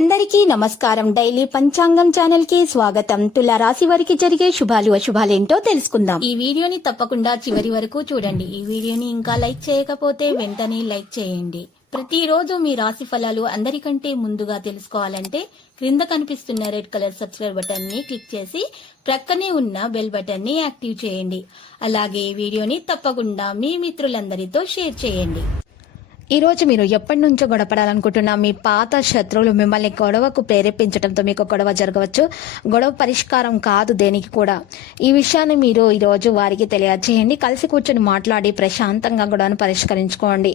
అందరికీ నమస్కారం. డైలీ పంచాంగం ఛానల్ కి స్వాగతం. తుల రాశి వారికి జరిగే శుభాలు అశుభాలేంటో తెలుసుకుందాం. ఈ వీడియోని తప్పకుండా చివరి వరకు చూడండి. ఈ వీడియోని ఇంకా లైక్ చేయకపోతే వెంటనే లైక్ చేయండి. ప్రతిరోజు మీ రాశి ఫలాలు అందరికంటే ముందుగా తెలుసుకోవాలంటే క్రింద కనిపిస్తున్న రెడ్ కలర్ సబ్స్క్రైబ్ బటన్ ని క్లిక్ చేసి ప్రక్కనే ఉన్న బెల్ బటన్ ని యాక్టివ్ చేయండి. అలాగే వీడియోని తప్పకుండా మీ మిత్రులందరితో షేర్ చేయండి. ఈ రోజు మీరు ఎప్పటి నుంచో గొడవపడాలనుకుంటున్నా మీ పాత శత్రువులు మిమ్మల్ని గొడవకు ప్రేరేపించడంతో మీకు గొడవ జరగవచ్చు. గొడవ పరిష్కారం కాదు దేనికి కూడా. ఈ విషయాన్ని మీరు ఈ రోజు వారికి తెలియజేయండి. కలిసి కూర్చొని మాట్లాడి ప్రశాంతంగా గొడవను పరిష్కరించుకోండి.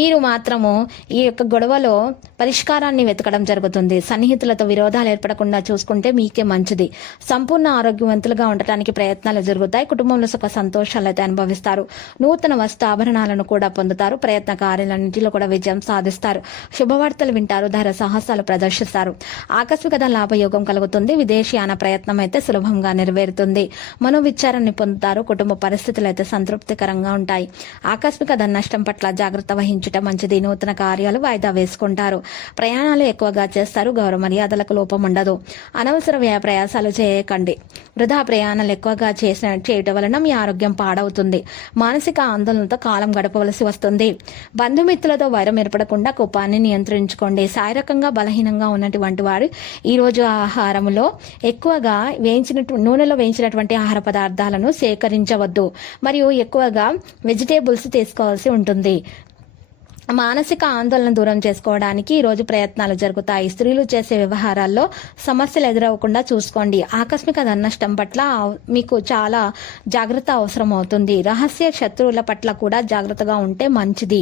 మీరు మాత్రము ఈ యొక్క గొడవలో పరిష్కారాన్ని వెతకడం జరుగుతుంది. సన్నిహితులతో విరోధాలు ఏర్పడకుండా చూసుకుంటే మీకే మంచిది. సంపూర్ణ ఆరోగ్యవంతులుగా ఉండటానికి ప్రయత్నాలు జరుగుతాయి. కుటుంబంలో సుఖ సంతోషాలు అయితే అనుభవిస్తారు. నూతన వస్తు ఆభరణాలను కూడా పొందుతారు. ప్రయత్న కార్యాలను కూడా విజయం సాధిస్తారు. శుభవార్తలు వింటారు. ధైర్య సాహసాలు ప్రదర్శిస్తారు. ఆకస్మిక లాభయోగం కలుగుతుంది. విదేశీయాన ప్రయత్నం అయితే సులభంగా నెరవేరుతుంది. మనోవిచారాన్ని పొందుతారు. కుటుంబ పరిస్థితులు అయితే సంతృప్తికరంగా ఉంటాయి. ఆకస్మిక నష్టం పట్ల జాగ్రత్త వహించటం మంచిది. నూతన కార్యాలు వాయిదా వేసుకుంటారు. ప్రయాణాలు ఎక్కువగా చేస్తారు. గౌరవ మర్యాదలకు లోపం ఉండదు. అనవసర వ్యయ ప్రయాసాలు చేయకండి. వృధా ప్రయాణాలు ఎక్కువగా చేయటం వలన మీ ఆరోగ్యం పాడవుతుంది. మానసిక ఆందోళనతో కాలం గడపవలసి వస్తుంది. బంధుమిత్రులతో వైరం ఏర్పడకుండా కోపాన్ని నియంత్రించుకోండి. శారీరకంగా బలహీనంగా ఉన్నటువంటి వారు ఈ రోజు ఆహారంలో ఎక్కువగా నూనెలో వేయించినటువంటి ఆహార పదార్థాలను సేకరించవద్దు. మరియు ఎక్కువగా వెజిటేబుల్స్ తీసుకోవాల్సి ఉంటుంది. మానసిక ఆందోళన దూరం చేసుకోవడానికి ఈ రోజు ప్రయత్నాలు జరుగుతాయి. స్త్రీలు చేసే వ్యవహారాల్లో సమస్యలు ఎదురవ్వకుండా చూసుకోండి. ఆకస్మిక నష్టం పట్ల మీకు చాలా జాగ్రత్త అవసరం అవుతుంది. రహస్య శత్రువుల పట్ల కూడా జాగ్రత్తగా ఉంటే మంచిది.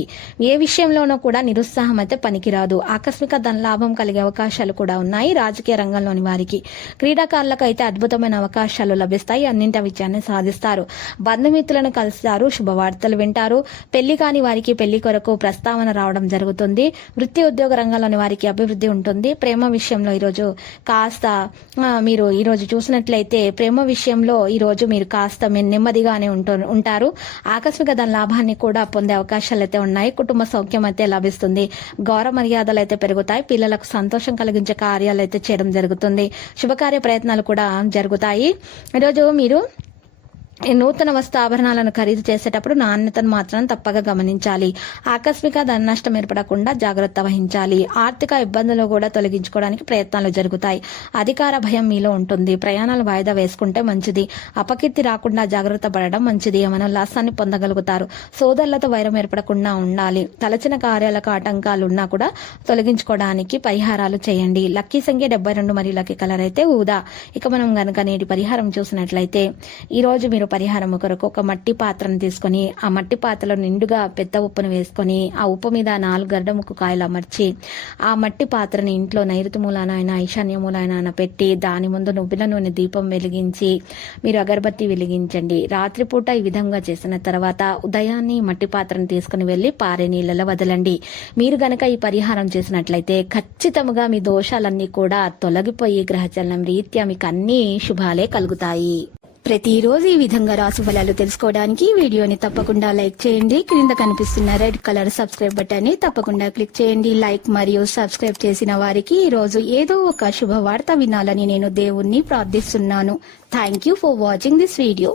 ఏ విషయంలోనూ కూడా నిరుత్సాహం అయితే పనికిరాదు. ఆకస్మిక ధనలాభం కలిగే అవకాశాలు కూడా ఉన్నాయి. రాజకీయ రంగంలోని వారికి, క్రీడాకారులకు అయితే అద్భుతమైన అవకాశాలు లభిస్తాయి. అన్నింటి విజయాన్ని సాధిస్తారు. బంధుమిత్రులను కలుస్తారు. శుభవార్తలు వింటారు. పెళ్లి కాని వారికి పెళ్లి కొరకు ప్రస్తావన రావడం జరుగుతుంది. వృత్తి ఉద్యోగ రంగంలోని వారికి అభివృద్ధి ఉంటుంది. ప్రేమ విషయంలో ఈరోజు కాస్త మీరు ఈరోజు చూసినట్లయితే ప్రేమ విషయంలో ఈరోజు మీరు కాస్త నెమ్మదిగానే ఉంటారు. ఆకస్మిక లాభాన్ని కూడా పొందే అవకాశాలు అయితే ఉన్నాయి. కుటుంబ సౌఖ్యం అయితే లభిస్తుంది. గౌరవ మర్యాదలు అయితే పెరుగుతాయి. పిల్లలకు సంతోషం కలిగించే కార్యాలు అయితే చేయడం జరుగుతుంది. శుభకార్య ప్రయత్నాలు కూడా జరుగుతాయి. ఈరోజు మీరు నూతన వస్తు ఆభరణాలను ఖరీదు చేసేటప్పుడు నాణ్యతను మాత్రం తప్పక గమనించాలి. ఆకస్మిక నష్టం ఏర్పడకుండా జాగ్రత్త వహించాలి. ఆర్థిక ఇబ్బందులు కూడా తొలగించుకోవడానికి ప్రయత్నాలు జరుగుతాయి. అధికార భయం మీలో ఉంటుంది. ప్రయాణాలు వాయిదా వేసుకుంటే మంచిది. అపకీర్తి రాకుండా జాగ్రత్త పడడం మంచిది. ఏమైనా ఉల్లాసాన్ని పొందగలుగుతారు. సోదరులతో వైరం ఏర్పడకుండా ఉండాలి. తలచిన కార్యాలకు ఆటంకాలు ఉన్నా కూడా తొలగించుకోవడానికి పరిహారాలు చేయండి. లక్కీ సంఖ్య 72 మరియు లక్కీ కలర్ అయితే ఊదా. ఇక మనం గనక నేటి పరిహారం చూసినట్లయితే ఈ రోజు మీరు పరిహారం కొరకు ఒక మట్టి పాత్రను తీసుకొని ఆ మట్టి పాత్రలో నిండుగా పెద్ద ఉప్పును వేసుకొని ఆ ఉప్పు మీద 4 గడ్డముక్కు కాయలు అమర్చి ఆ మట్టి పాత్రని ఇంట్లో నైరుతి మూలాన అయినా ఈశాన్య మూలాన పెట్టి దాని ముందు నువ్వుల నూనె దీపం వెలిగించి మీరు అగరబత్తి వెలిగించండి. రాత్రిపూట ఈ విధంగా చేసిన తర్వాత ఉదయాన్నే మట్టి పాత్రను తీసుకుని వెళ్లి పారే నీళ్లలో వదలండి. మీరు గనక ఈ పరిహారం చేసినట్లయితే ఖచ్చితంగా మీ దోషాలన్నీ కూడా తొలగిపోయి గ్రహచలనం రీత్యా మీకు అన్ని శుభాలే కలుగుతాయి. ప్రతిరోజు ఈ విధంగా రాశి ఫలాలు తెలుసుకోవడానికి వీడియోని తప్పకుండా లైక్ చేయండి. క్రింద కనిపిస్తున్న రెడ్ కలర్ సబ్స్క్రైబ్ బటన్ ని తప్పకుండా క్లిక్ చేయండి. లైక్ మరియు సబ్స్క్రైబ్ చేసిన వారికి ఈ రోజు ఏదో ఒక శుభవార్త వినాలని నేను దేవుణ్ణి ప్రార్థిస్తున్నాను. Thank you for watching this video.